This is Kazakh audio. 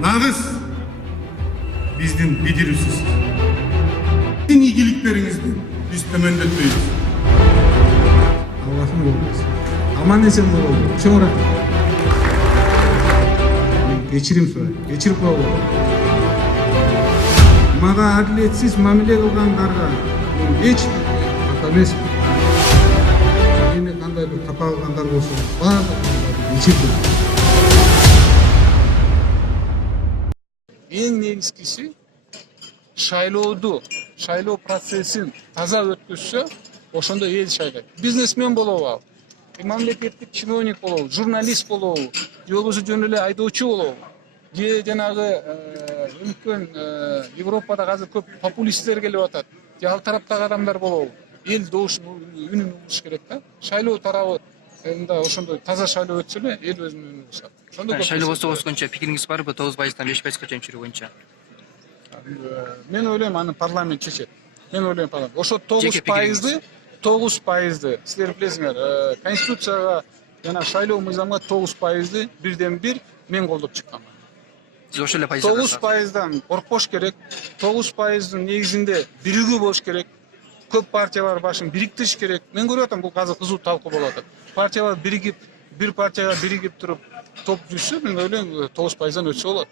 Nağız bizden bildirisiz. Sizin iyiliklerinizi biz temennetmeyiz. Allah'ım olmasın. Aman esen olalım. Çoğra. Geçirim sonra. Geçirip olalım. Maga adaletsiz mamile kılganlarga hiç atamez. Yine kanday bir tapa kılganlar olsun. Geçirdim. En negizgisi шайлоо процессин таза өткөзсө, ошондо эл шайлайт. Бизнесмен болобу, мамлекеттик чиновник болобу, журналист болобу, же болбосо жөн эле айдоочу болобу, же жанагы үлкөн Европада азыр көп популисттер келип атат, же ал тараптагы адамдар болобу. Эл добушун үнүн угуш керек да. Шайлоо тарабында ошондой таза шайлоо өтсө эле эл өзүнүн үнүн угушат. Ошондо Шайлоо боскончо пикириңиз барбы? 9%-тан 5%га чейин чыгуу боюнча. Мен ойлойм аны парламент чечет. Мен ойлойм парламент. Ошо Жеке пикириңиз. 9%, силер билесиңер, конституцияга жана шайлоо мыйзамга 9%ды бирден бир мен колдоп чыкканмын. Сиз ошол эле позициядасыз. 9%дан коркпош керек. 9%дын негизинде биригүү болуш керек. Көп партиялар башын бириктириш керек. Мен көрүп атам, бул азыр кызуу талкуу болуп атат. Партиялар биригип, бир партияга биригип туруп топ түзсө, мен ойлойм 9%дан өтсө болот.